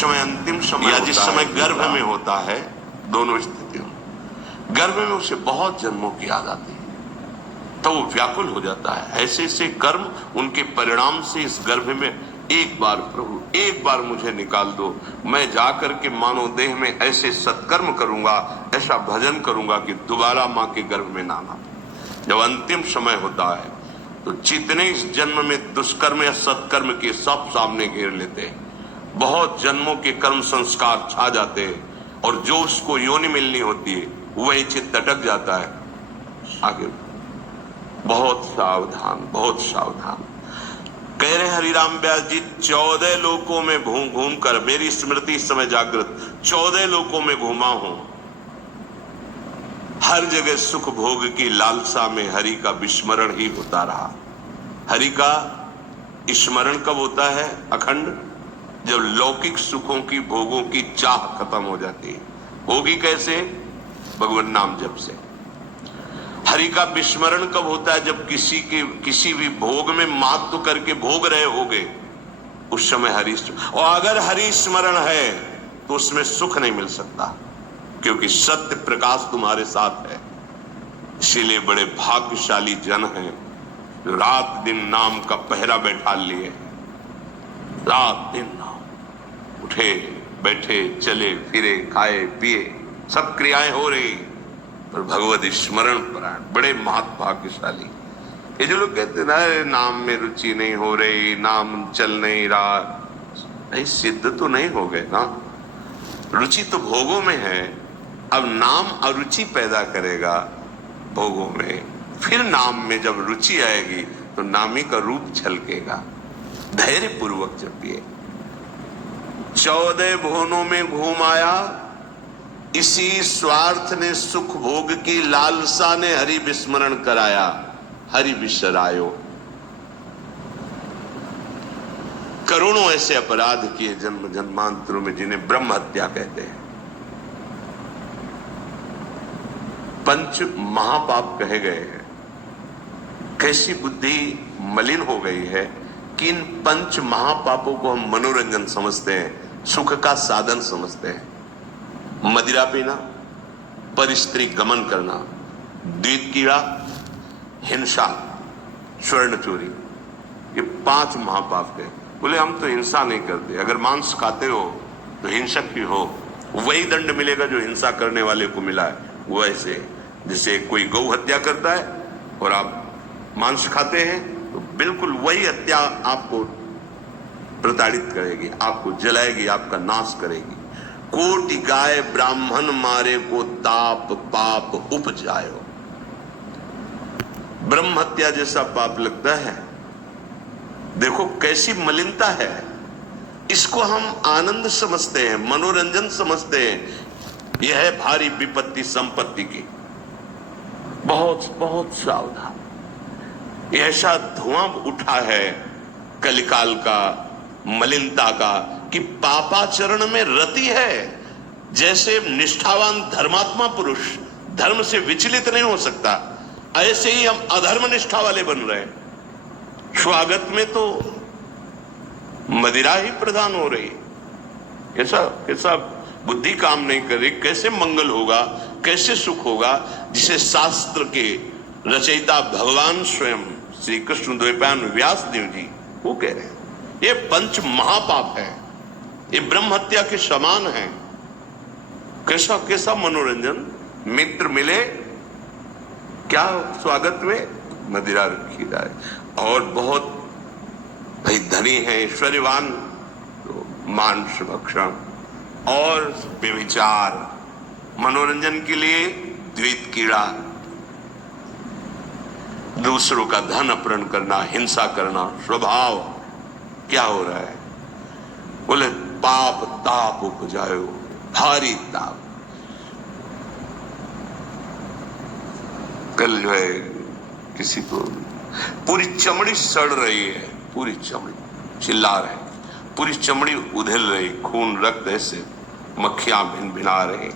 समय अंतिम समय या जिस समय गर्भ में होता है, दोनों स्थितियों, गर्भ में उसे बहुत जन्मों की याद आती है, तो वो व्याकुल हो जाता है। ऐसे ऐसे कर्म उनके परिणाम से इस गर्भ में एक बार प्रभु एक बार मुझे निकाल दो, मैं जाकर के मानव देह में ऐसे सत्कर्म करूंगा, ऐसा भजन करूंगा कि दोबारा मां के गर्भ में ना आना। जब अंतिम समय होता है तो जितने इस जन्म में दुष्कर्म या सत्कर्म के सब सामने घेर लेते हैं, बहुत जन्मों के कर्म संस्कार छा जाते हैं, और जो उसको योनि मिलनी होती है वही चित्त अटक जाता है। आगे बहुत सावधान, बहुत सावधान। कह रहे हरिराम व्यास जी, 14 लोकों में घूम घूम कर मेरी स्मृति इस समय जागृत, 14 लोकों में घूमा हूं, हर जगह सुख भोग की लालसा में हरि का विस्मरण ही होता रहा। हरि का स्मरण कब होता है? अखंड, जब लौकिक सुखों की भोगों की चाह खत्म हो जाती है। होगी कैसे? भगवान नाम जप से। हरि का विस्मरण कब होता है? जब किसी भी भोग में महत्व करके भोग रहे होगे, उस समय हरि, और अगर हरि स्मरण है तो उसमें सुख नहीं मिल सकता, क्योंकि सत्य प्रकाश तुम्हारे साथ है। इसीलिए बड़े भाग्यशाली जन हैं जो रात दिन नाम का पहरा बैठा लिए, रात दिन नाम, उठे बैठे चले फिरे खाए पिए सब क्रियाएं हो रही, पर भगवत स्मरण परायण, बड़े महत्भाग्यशाली। ये जो लोग कहते ना नाम में रुचि नहीं हो रही, नाम चल नहीं रहा, नहीं, सिद्ध तो नहीं हो गए ना। रुचि तो भोगों में है, अब नाम अरुचि पैदा करेगा भोगों में, फिर नाम में जब रुचि आएगी तो नामी का रूप झलकेगा। धैर्य पूर्वक जपिए। 14 भुवनों में घूम आया, इसी स्वार्थ ने सुख भोग की लालसा ने हरि विस्मरण कराया, हरि विसरायो। करोड़ों ऐसे अपराध किए जन्म जन्मांतरों में, जिन्हें ब्रह्म हत्या कहते हैं, पंच महापाप कहे गए हैं। कैसी बुद्धि मलिन हो गई है कि इन पंच महापापों को हम मनोरंजन समझते हैं, सुख का साधन समझते हैं। मदिरा पीना, परस्त्री गमन करना, द्वित कीड़ा, हिंसा, स्वर्ण चोरी, ये 5 महापाप है। बोले हम तो हिंसा नहीं करते, अगर मांस खाते हो तो हिंसक भी हो, वही दंड मिलेगा जो हिंसा करने वाले को मिला है। वैसे जैसे कोई गौ हत्या करता है और आप मांस खाते हैं, तो बिल्कुल वही हत्या आपको प्रताड़ित करेगी, आपको जलाएगी, आपका नाश करेगी। कोटि गाय ब्राह्मण मारे को ताप पाप उपजायो। ब्रह्म हत्या जैसा पाप लगता है। देखो कैसी मलिनता है। इसको हम आनंद समझते हैं, मनोरंजन समझते हैं। यह है भारी विपत्ति संपत्ति की। बहुत बहुत सावधान। ऐसा धुआं उठा है कलिकाल का, मलिनता का, कि पापाचरण में रति है। जैसे निष्ठावान धर्मात्मा पुरुष धर्म से विचलित नहीं हो सकता, ऐसे ही हम अधर्म निष्ठा वाले बन रहे हैं। स्वागत में तो मदिरा ही प्रदान हो रही। कैसा कैसा बुद्धि काम नहीं कर रही। कैसे मंगल होगा, कैसे सुख होगा, जिसे शास्त्र के रचयिता भगवान स्वयं श्री कृष्ण द्वैपायन व्यास देव जी वो कह रहे हैं। ये पंच महापाप है, ये ब्रह्म हत्या के समान है। कैसा कैसा मनोरंजन। मित्र मिले, क्या स्वागत में मदिरा रखी जाए, और बहुत भाई धनी है, ऐश्वर्यवान, तो मांस भक्षण और व्यभिचार, मनोरंजन के लिए द्वित कीड़ा, दूसरों का धन अपहरण करना, हिंसा करना स्वभाव। क्या हो रहा है? बोले पाप ताप उपजायो, भारी ताप। कल जो है किसी को पूरी चमड़ी सड़ रही है, पूरी चमड़ी चिल्ला रहे, पूरी चमड़ी उधेल रही, खून रक्त ऐसे मक्खियां भिन भिना रही।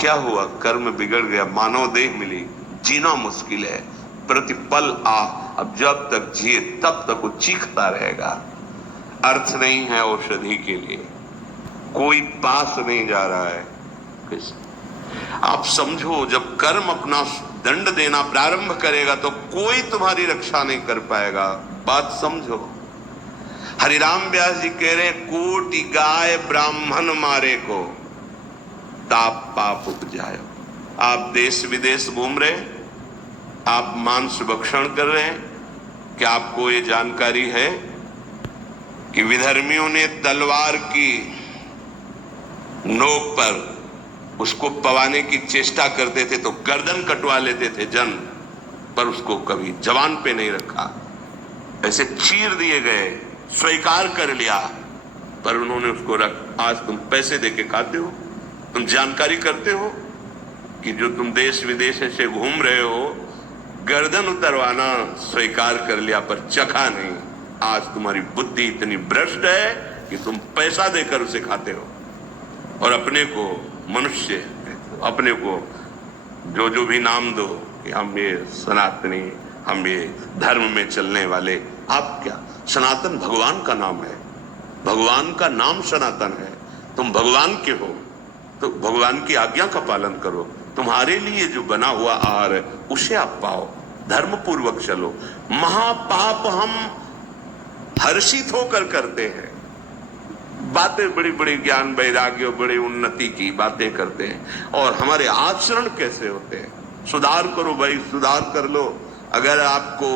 क्या हुआ? कर्म बिगड़ गया, मानव देह मिली, जीना मुश्किल है, प्रतिपल अब जब तक जिए तब तक वो चीखता रहेगा। अर्थ नहीं है औषधि के लिए, कोई पास नहीं जा रहा है। कैसे? आप समझो, जब कर्म अपना दंड देना प्रारंभ करेगा तो कोई तुम्हारी रक्षा नहीं कर पाएगा। बात समझो। हरिराम व्यास जी कह रहे, कोटि गाय ब्राह्मण मारे को ताप पाप उपजायो। आप देश विदेश घूम रहे, आप मांस भक्षण कर रहे हैं, क्या आपको ये जानकारी है कि विधर्मियों ने तलवार की नोक पर उसको पवाने की चेष्टा करते थे तो गर्दन कटवा लेते थे जन, पर उसको कभी जवान पे नहीं रखा, ऐसे चीर दिए गए, स्वीकार कर लिया, पर उन्होंने उसको रख। आज तुम पैसे देके खाते हो, तुम जानकारी करते हो कि जो तुम देश विदेश से घूम रहे हो, गर्दन उतरवाना स्वीकार कर लिया पर चखा नहीं। आज तुम्हारी बुद्धि इतनी भ्रष्ट है कि तुम पैसा देकर उसे खाते हो और अपने को मनुष्य, अपने को जो भी नाम दो कि हम ये सनातनी, हम ये धर्म में चलने वाले। आप क्या, सनातन भगवान का नाम है, भगवान का नाम सनातन है। तुम भगवान के हो तो भगवान की आज्ञा का पालन करो। तुम्हारे लिए जो बना हुआ आहार है उसे आप पाओ, धर्म पूर्वक चलो। महापाप हम हर्षित होकर करते हैं, बातें बड़ी बड़ी ज्ञान वैराग्य बड़ी उन्नति की बातें करते हैं, और हमारे आचरण कैसे होते हैं। सुधार करो भाई, सुधार कर लो। अगर आपको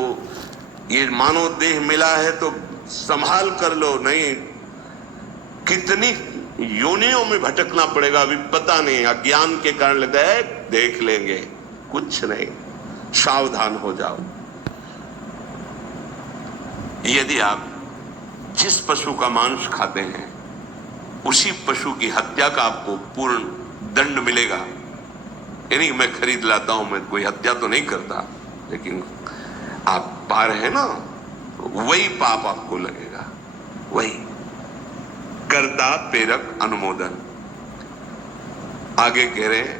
ये मानव देह मिला है तो संभाल कर लो, नहीं कितनी योनियों में भटकना पड़ेगा अभी पता नहीं। अज्ञान के कारण लगा है, देख लेंगे, कुछ नहीं, सावधान हो जाओ। यदि आप जिस पशु का मांस खाते हैं उसी पशु की हत्या का आपको पूर्ण दंड मिलेगा। यानी मैं खरीद लाता हूं, मैं कोई हत्या तो नहीं करता, लेकिन आप पा रहे हैं ना, तो वही पाप आपको लगेगा, वही कर्ता प्रेरक अनुमोदन। आगे कह रहे हैं,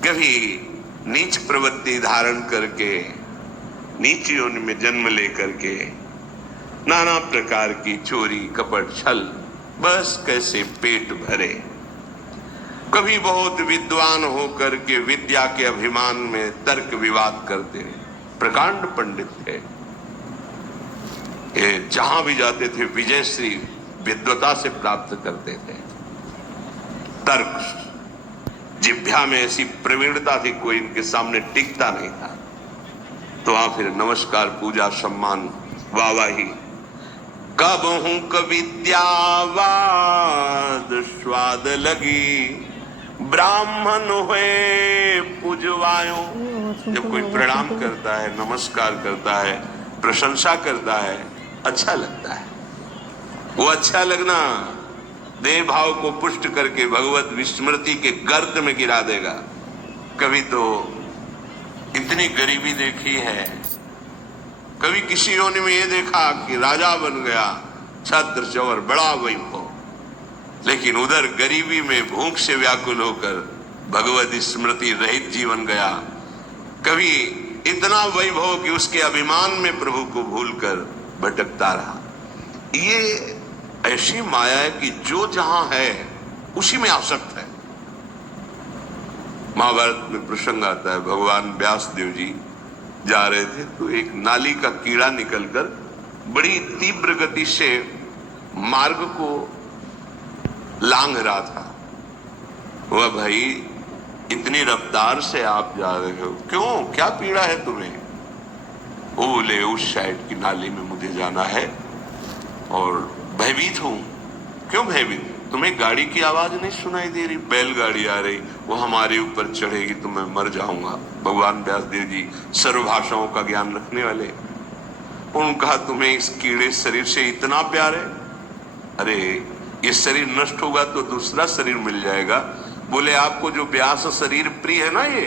कभी नीच प्रवृत्ति धारण करके, नीच योनि में जन्म लेकर के नाना प्रकार की चोरी कपट छल, बस कैसे पेट भरे। कभी बहुत विद्वान होकर के विद्या के अभिमान में तर्क विवाद करते, प्रकांड पंडित थे, ये जहां भी जाते थे विजय श्री विद्वता से प्राप्त करते थे। तर्क जिह्वा में ऐसी प्रवीणता थी, कोई इनके सामने टिकता नहीं था। तो वहां फिर नमस्कार, पूजा, सम्मान, वाहवाही। कब हूं कविद्यावाद स्वाद लगी, ब्राह्मण हुए पूजवायो। जब कोई प्रणाम करता है, नमस्कार करता है, प्रशंसा करता है, अच्छा लगता है। वो अच्छा लगना देह भाव को पुष्ट करके भगवत विस्मृति के गर्त में गिरा देगा। कभी तो इतनी गरीबी देखी है, कभी किसी योनि में ये देखा कि राजा बन गया, छत्र चवर बड़ा वैभव, लेकिन उधर गरीबी में भूख से व्याकुल होकर भगवत स्मृति रहित जीवन गया। कभी इतना वैभव कि उसके अभिमान में प्रभु को भूलकर भटकता रहा। ये ऐसी माया है कि जो जहां है उसी में आसक्त है। महाभारत में प्रसंग आता है, भगवान व्यास देव जी जा रहे थे तो एक नाली का कीड़ा निकलकर बड़ी तीव्र गति से मार्ग को लांघ रहा था। वह भाई, इतनी रफ्तार से आप जा रहे हो, क्यों, क्या पीड़ा है तुम्हें? वो बोले, उस साइड की नाली में मुझे जाना है और भयभीत हूं। क्यों भयभीत? तुम्हें गाड़ी की आवाज नहीं सुनाई दे रही? बैलगाड़ी आ रही, वो हमारे ऊपर चढ़ेगी तो मैं मर जाऊंगा। भगवान व्यासदेव जी सर्व भाषाओं का ज्ञान रखने वाले, उन्होंने कहा तुम्हें इस कीड़े शरीर से इतना प्यार है? अरे ये शरीर नष्ट होगा तो दूसरा शरीर मिल जाएगा। बोले आपको जो व्यास शरीर प्रिय है ना, ये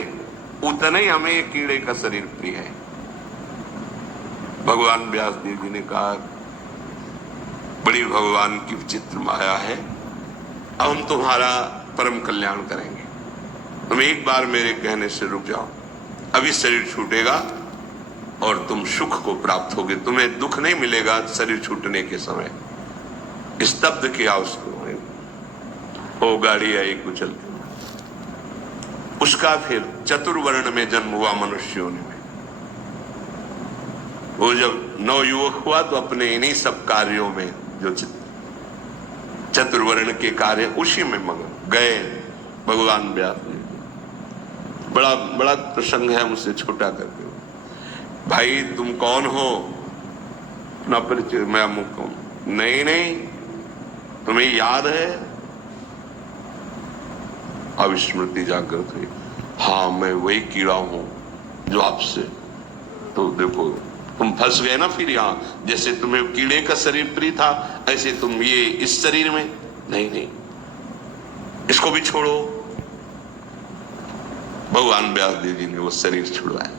उतना ही हमें ये कीड़े का शरीर प्रिय है। भगवान व्यासदेव जी ने कहा, बड़ी भगवान की विचित्र माया है, अब हम तुम्हारा परम कल्याण करेंगे। तुम एक बार मेरे कहने से रुक जाओ, अभी शरीर छूटेगा और तुम सुख को प्राप्त होगे, तुम्हें दुख नहीं मिलेगा शरीर छूटने के समय। स्तब्ध किया उसको, वो गाड़ी आई कुचल के, उसका फिर चतुर्वर्ण में जन्म हुआ मनुष्यों में। वो जब नवयुवक हुआ तो अपने इन्हीं सब कार्यों में जो चतुर्वर्ण के कार्य उसी में मगन गए भगवान व्यास जी। बड़ा बड़ा प्रसंग है, मुझसे छोटा करके, भाई तुम कौन हो, ना परिचय, मैं अमुक हूं। नहीं नहीं, तुम्हें याद है? अविस्मृति जागृत हुई, हाँ मैं वही कीड़ा हूं जो आपसे, तो देखो तुम फंस गए ना फिर यहां, जैसे तुम्हें कीड़े का शरीर प्रिय था ऐसे तुम ये इस शरीर में, नहीं नहीं इसको भी छोड़ो। भगवान व्यास देव जी ने वो शरीर छुड़वाया।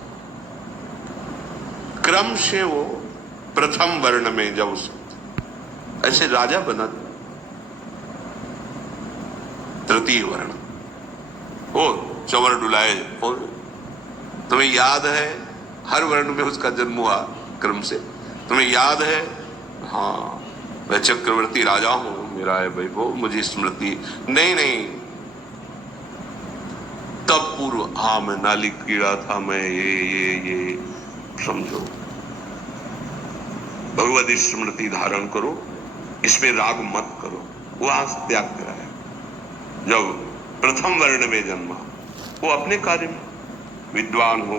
क्रम से वो प्रथम वर्ण में जब ऐसे राजा बना, तृतीय वर्ण वो चवर डुलाए, और तुम्हें याद है हर वर्ण में उसका जन्म हुआ क्रम से, तुम्हें याद है? हाँ मैं चक्रवर्ती राजा हूं, मेरा है भाई वो, मुझे स्मृति नहीं नहीं, तब पूर्व, हाँ मैं नाली कीड़ा था, मैं ये समझो। भगवत स्मृति धारण करो, इसमें राग मत करो। वहां त्याग कराया। जब प्रथम वर्ण में जन्मा, वो अपने कार्य में विद्वान हो